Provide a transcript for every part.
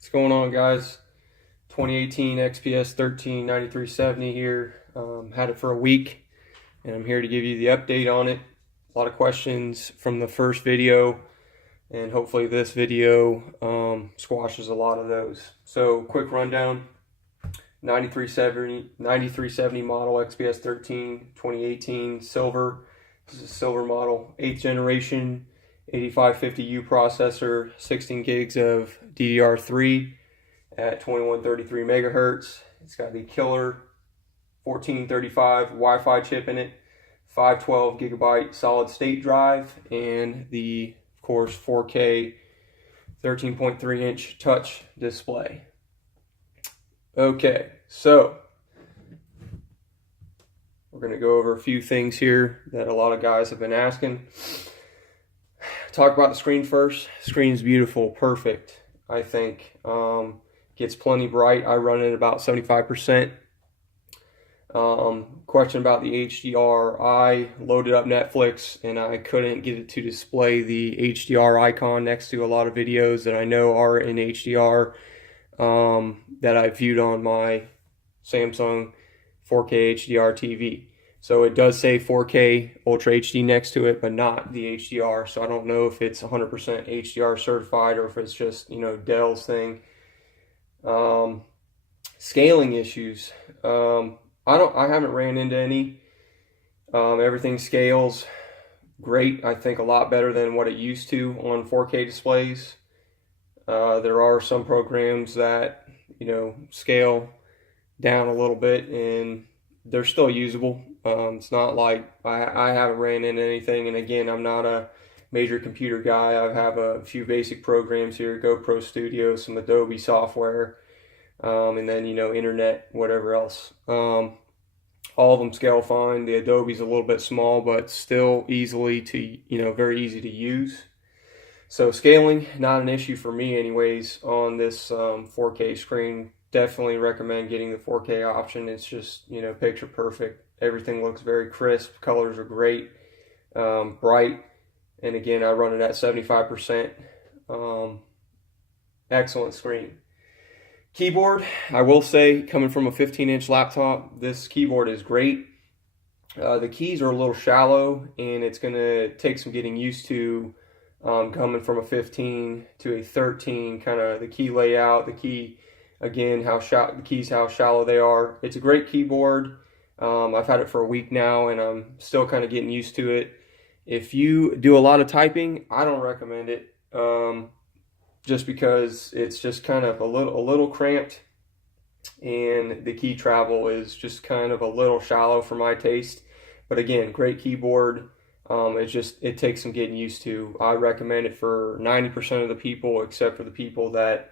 What's going on, guys? 2018 XPS 139370 here. Had it for a week, and I'm here to give you the update on it. A lot of questions from the first video, and hopefully this video squashes a lot of those. So, quick rundown. 9370 model XPS 13 2018 silver. This is a silver model, 8th generation 8550U processor, 16 gigs of DDR3 at 2133 megahertz. It's got the killer 1435 Wi-Fi chip in it, 512 gigabyte solid state drive, and the, of course, 4K 13.3 inch touch display. Okay, so we're going to go over a few things here that a lot of guys have been asking. Talk about the screen first. Screen is beautiful, perfect, I think. Gets plenty bright. I run it at about 75%. Question about the HDR. I loaded up Netflix and I couldn't get it to display the HDR icon next to a lot of videos that I know are in HDR that I viewed on my Samsung 4K HDR TV. So it does say 4K Ultra HD next to it, but not the HDR. So I don't know if it's 100% HDR certified or if it's just, Dell's thing. Scaling issues. I haven't ran into any. Everything scales great. I think a lot better than what it used to on 4K displays. There are some programs that, scale down a little bit and they're still usable. It's not like I haven't ran into anything, and again, I'm not a major computer guy. I have a few basic programs here, GoPro Studio, some Adobe software, and then, internet, whatever else. All of them scale fine. The Adobe's a little bit small, but still easily to, very easy to use. So scaling, not an issue for me anyways on this 4K screen. Definitely recommend getting the 4K option. It's just, picture perfect. Everything looks very crisp. Colors are great, bright. And again, I run it at 75%. Excellent screen. Keyboard, I will say, coming from a 15-inch laptop, this keyboard is great. The keys are a little shallow, and it's going to take some getting used to coming from a 15 to a 13, kind of the key layout, the key, again, the keys, how shallow they are. It's a great keyboard. I've had it for a week now, and I'm still kind of getting used to it. If you do a lot of typing, I don't recommend it, just because it's just kind of a little cramped, and the key travel is just kind of a little shallow for my taste. But again, great keyboard. It takes some getting used to. I recommend it for 90% of the people, except for the people that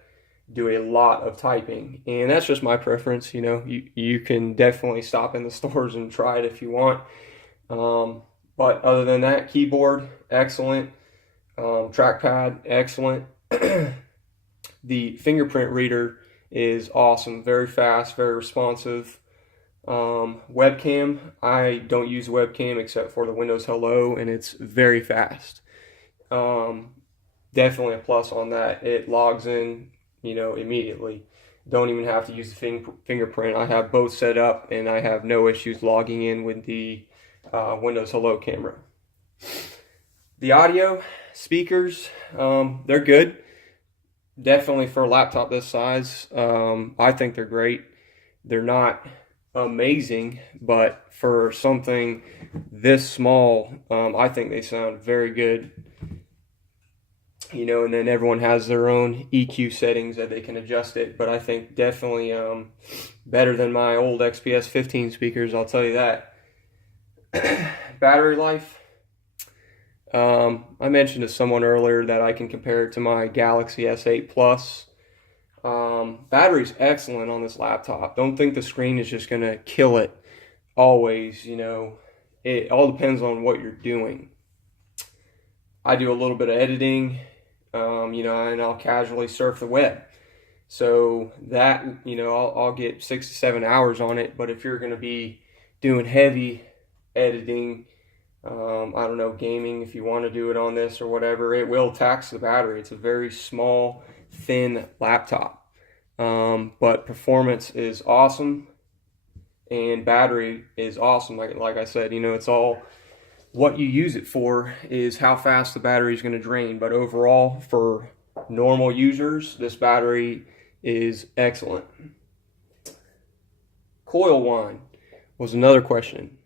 do a lot of typing, and that's just my preference. You can definitely stop in the stores and try it if you want, but other than that, keyboard excellent, trackpad excellent. The fingerprint reader is awesome, very fast, very responsive. Webcam, I don't use webcam except for the Windows Hello, and it's very fast. Definitely a plus on that. It logs in immediately. Don't even have to use the fingerprint. I have both set up, and I have no issues logging in with the Windows Hello camera. The audio, speakers, they're good. Definitely for a laptop this size, I think they're great. They're not amazing, but for something this small, I think they sound very good. And then everyone has their own EQ settings that they can adjust it, but I think definitely better than my old XPS 15 speakers, I'll tell you that. Battery life, I mentioned to someone earlier that I can compare it to my Galaxy S8 Plus. Battery's excellent on this laptop. Don't think the screen is just going to kill it always. It all depends on what you're doing. I do a little bit of editing, and I'll casually surf the web. So that, I'll get 6 to 7 hours on it. But if you're going to be doing heavy editing, I don't know, gaming, if you want to do it on this or whatever, it will tax the battery. It's a very small, thin laptop. but performance is awesome and battery is awesome. Like I said, you know, it's all what you use it for is how fast the battery is going to drain. But overall, for normal users, this battery is excellent. Coil whine was another question.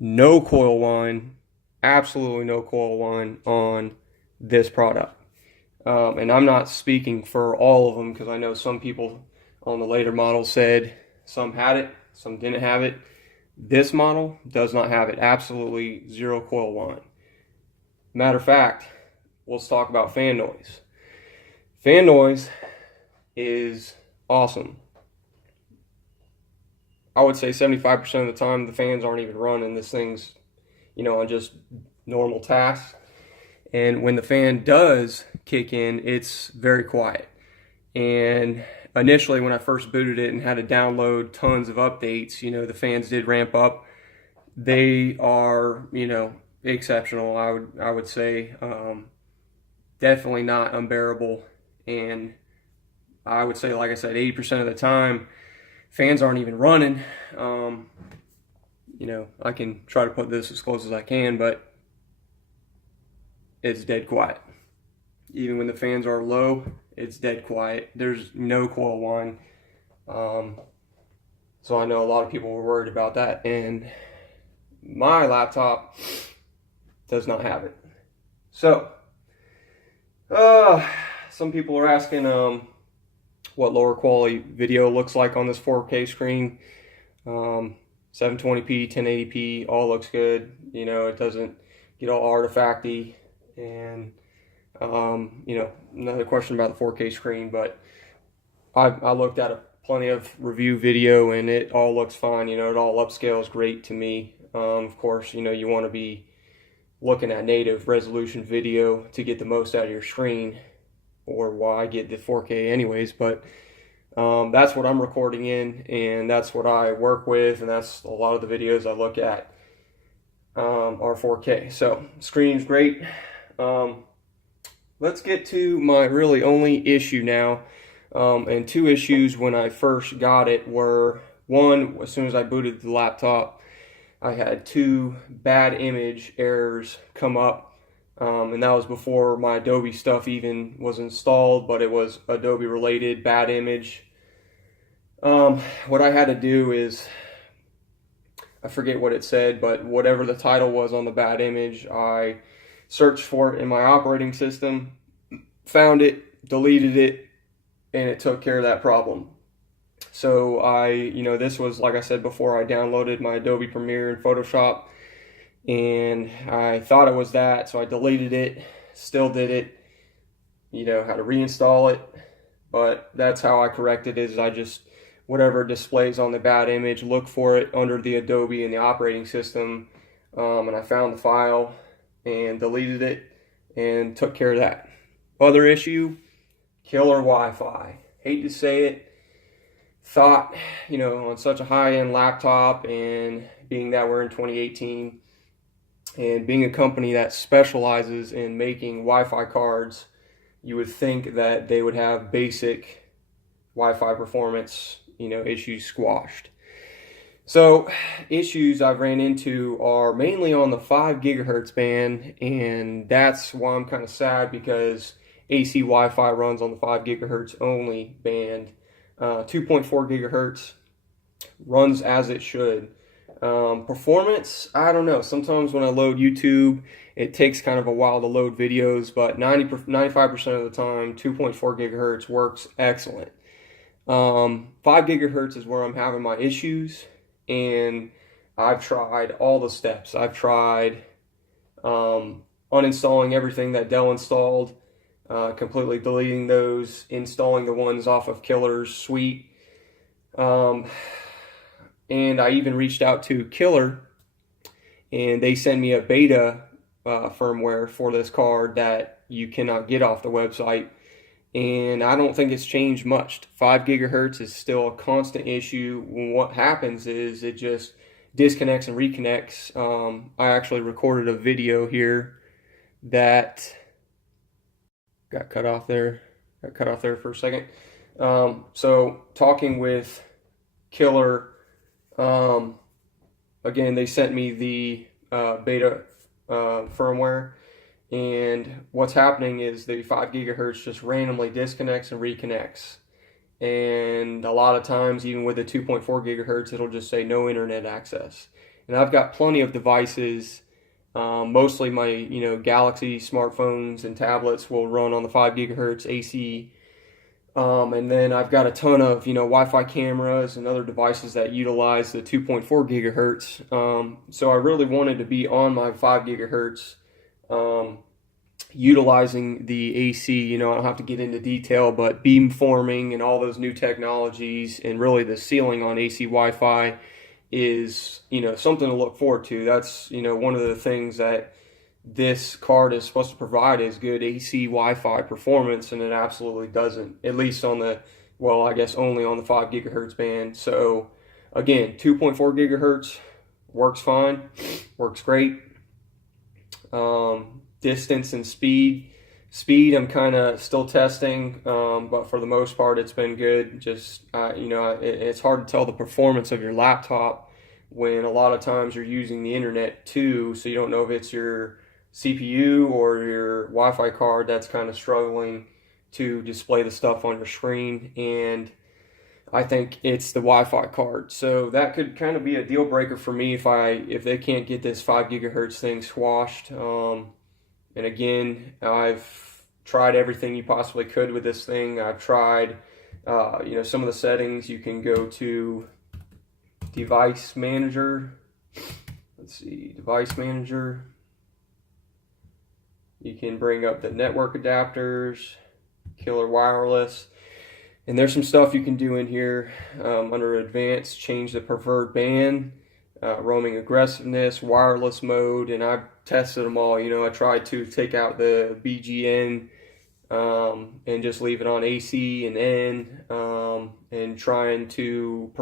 No coil whine, absolutely no coil whine on this product. And I'm not speaking for all of them because I know some people on the later models said some had it, some didn't have it. This model does not have it. Absolutely zero coil whine. Matter of fact, let's talk about fan noise. Fan noise is awesome. I would say 75% of the time the fans aren't even running. This thing's, you know, on just normal tasks. And when the fan does kick in, it's very quiet. And initially when I first booted it and had to download tons of updates, you know, the fans did ramp up. They are, you know, exceptional, I would say. Definitely not unbearable. And I would say, like I said, 80% of the time, fans aren't even running. You know, I can try to put this as close as I can, but it's dead quiet. Even when the fans are low, it's dead quiet. There's no coil whine. So I know a lot of people were worried about that, and my laptop does not have it. So, some people are asking what lower quality video looks like on this 4K screen. 720p, 1080p, all looks good. You know, it doesn't get all artifacty. And you know, another question about the 4K screen, but I looked at plenty of review video and it all looks fine. You know, it all upscales great to me. Of course, you know, you want to be looking at native resolution video to get the most out of your screen, or why get the 4K anyways. But that's what I'm recording in, and that's what I work with, and that's a lot of the videos I look at are 4K. So screen's great. Let's get to my really only issue now. And two issues when I first got it were, one, as soon as I booted the laptop, I had two bad image errors come up. And that was before my Adobe stuff even was installed, but it was Adobe related bad image. What I had to do is, I forget what it said, but whatever the title was on the bad image, I searched for it in my operating system, found it, deleted it, and it took care of that problem. So you know, this was, like I said before, I downloaded my Adobe Premiere and Photoshop, and I thought it was that, so I deleted it, still did it, you know, had to reinstall it. But that's how I corrected it, is I just, whatever displays on the bad image, look for it under the Adobe in the operating system, and I found the file and deleted it and took care of that. Other issue, killer Wi-Fi. Hate to say it. Thought, you know, on such a high-end laptop, and being that we're in 2018, and being a company that specializes in making Wi-Fi cards, you would think that they would have basic Wi-Fi performance, you know, issues squashed. So issues I've ran into are mainly on the 5 gigahertz band, and that's why I'm kind of sad, because AC Wi-Fi runs on the 5 gigahertz only band. 2.4 gigahertz runs as it should. Performance, I don't know. Sometimes when I load YouTube, it takes kind of a while to load videos, but 95% of the time, 2.4 gigahertz works excellent. 5 gigahertz is where I'm having my issues, and I've tried all the steps. I've tried uninstalling everything that Dell installed, completely deleting those, installing the ones off of Killer's suite. And I even reached out to Killer, and they sent me a beta firmware for this card that you cannot get off the website. And I don't think it's changed much. 5 gigahertz is still a constant issue. What happens is it just disconnects and reconnects. I actually recorded a video here that got cut off there. Got cut off there for a second. So talking with Killer, again, they sent me the beta firmware, and what's happening is the 5 gigahertz just randomly disconnects and reconnects. And a lot of times, even with the 2.4 gigahertz, it'll just say no internet access. And I've got plenty of devices, mostly my Galaxy smartphones and tablets will run on the 5 gigahertz AC. And then I've got a ton of Wi-Fi cameras and other devices that utilize the 2.4 gigahertz. So I really wanted to be on my 5 gigahertz, utilizing the AC. I don't have to get into detail, but beamforming and all those new technologies, and really the ceiling on AC Wi-Fi is something to look forward to. That's one of the things that this card is supposed to provide is good AC Wi-Fi performance, and it absolutely doesn't, at least on the, well, I guess only on the 5 gigahertz band. So again, 2.4 gigahertz works fine, works great. Distance and speed I'm kind of still testing, but for the most part it's been good. Just it's hard to tell the performance of your laptop when a lot of times you're using the internet too, so you don't know if it's your CPU or your Wi-Fi card that's kind of struggling to display the stuff on your screen. And I think it's the Wi-Fi card, so that could kind of be a deal breaker for me if they can't get this 5 gigahertz thing squashed. And again, I've tried everything you possibly could with this thing. I've tried, some of the settings. You can go to Device Manager. Let's see, Device Manager. You can bring up the network adapters, Killer Wireless. And there's some stuff you can do in here under Advanced. Change the preferred band, roaming aggressiveness, wireless mode, and I've tested them all. I tried to take out the BGN and just leave it on AC and N, and trying to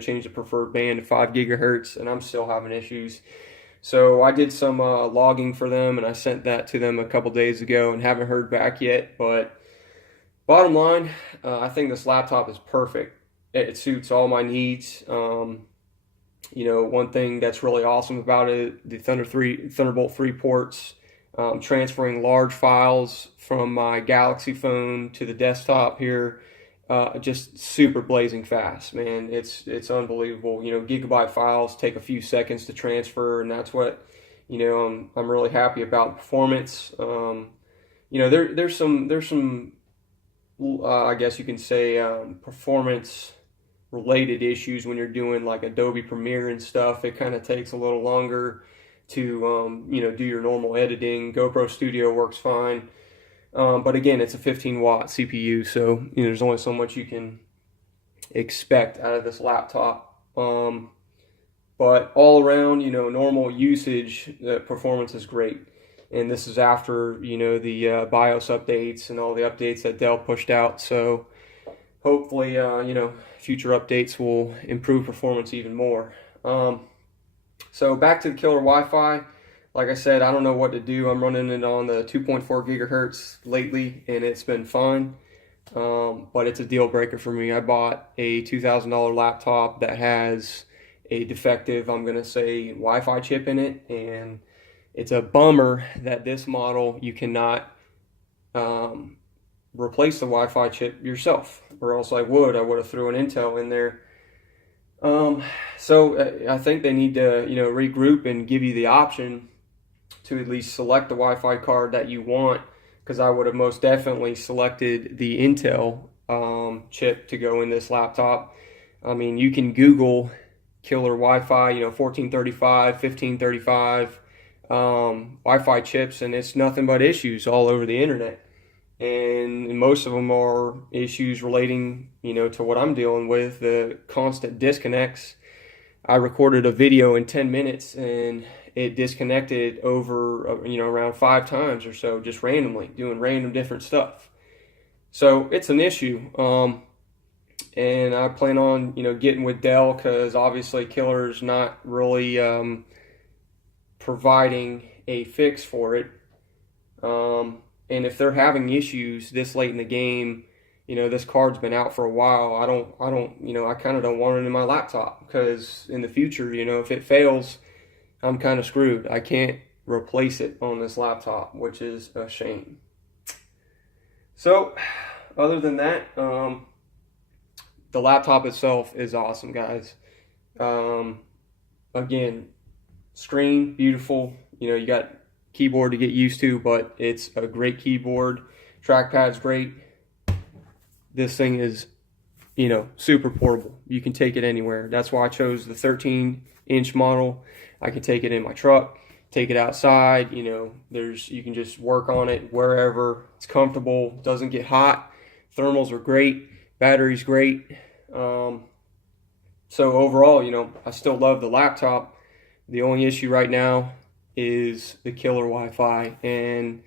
change the preferred band to 5 gigahertz, and I'm still having issues. So I did some logging for them, and I sent that to them a couple days ago and haven't heard back yet. But bottom line, I think this laptop is perfect. It suits all my needs. One thing that's really awesome about it, the Thunderbolt 3 ports, transferring large files from my Galaxy phone to the desktop here, just super blazing fast, man. It's unbelievable. Gigabyte files take a few seconds to transfer, and that's what I'm really happy about. Performance. There's some I guess you can say performance related issues when you're doing like Adobe Premiere and stuff. It kind of takes a little longer to do your normal editing. GoPro Studio works fine, but again, it's a 15-watt CPU, so there's only so much you can expect out of this laptop. But all around, normal usage, the performance is great. And this is after the BIOS updates and all the updates that Dell pushed out. So hopefully, future updates will improve performance even more. So back to the Killer Wi-Fi. Like I said, I don't know what to do. I'm running it on the 2.4 gigahertz lately, and it's been fine. But it's a deal breaker for me. I bought a $2,000 laptop that has a defective, I'm going to say, Wi-Fi chip in it, and it's a bummer that this model you cannot replace the Wi-Fi chip yourself, or else I would have threw an Intel in there. So I think they need to regroup and give you the option to at least select the Wi-Fi card that you want, because I would have most definitely selected the Intel chip to go in this laptop. I mean, you can Google Killer Wi-Fi, 1435, 1535 Wi-Fi chips, and it's nothing but issues all over the internet. And most of them are issues relating, to what I'm dealing with, the constant disconnects. I recorded a video in 10 minutes and it disconnected over, around 5 times or so, just randomly, doing random different stuff. So it's an issue. And I plan on, getting with Dell, because obviously Killer's not really providing a fix for it. And if they're having issues this late in the game, this card's been out for a while. I kind of don't want it in my laptop, because in the future, if it fails, I'm kind of screwed. I can't replace it on this laptop, which is a shame. So, other than that, the laptop itself is awesome, guys. Again, screen, beautiful. You got keyboard to get used to, but it's a great keyboard. Trackpad's great. This thing is, super portable. You can take it anywhere. That's why I chose the 13-inch model. I can take it in my truck, take it outside. You can just work on it wherever. It's comfortable, doesn't get hot. Thermals are great. Battery's great. So overall, I still love the laptop. The only issue right now is the killer Wi-Fi, and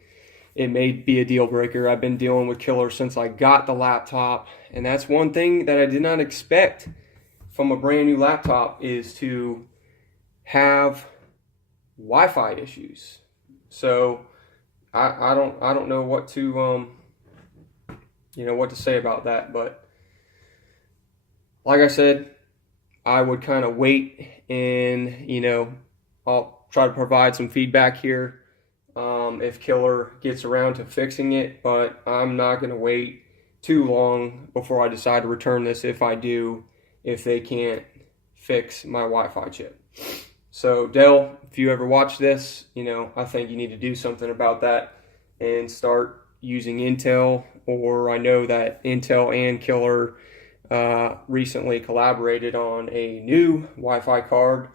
it may be a deal breaker. I've been dealing with killer since I got the laptop, and that's one thing that I did not expect from a brand new laptop, is to have Wi-Fi issues. So I don't know what to what to say about that, but like I said, I would kind of wait, and I'll try to provide some feedback here if killer gets around to fixing it, but I'm not going to wait too long before I decide to return this, if I do, if they can't fix my Wi-Fi chip. So Dell, if you ever watch this, I think you need to do something about that and start using Intel. Or I know that Intel and killer recently collaborated on a new Wi-Fi card.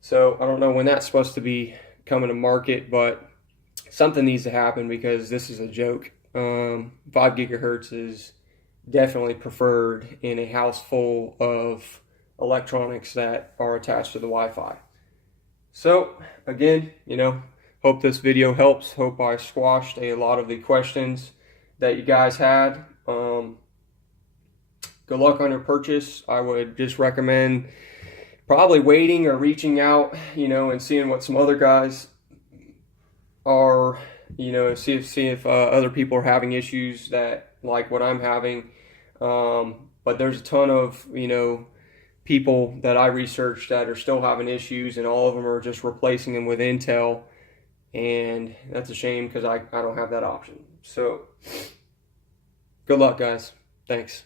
So I don't know when that's supposed to be coming to market, but something needs to happen, because this is a joke. 5 gigahertz is definitely preferred in a house full of electronics that are attached to the Wi-Fi. So again, hope this video helps. Hope I squashed a lot of the questions that you guys had. Good luck on your purchase. I would just recommend probably waiting or reaching out, and seeing what some other guys are, see if other people are having issues that, like what I'm having. But there's a ton of, people that I researched that are still having issues, and all of them are just replacing them with Intel. And that's a shame, because I don't have that option. So good luck, guys. Thanks.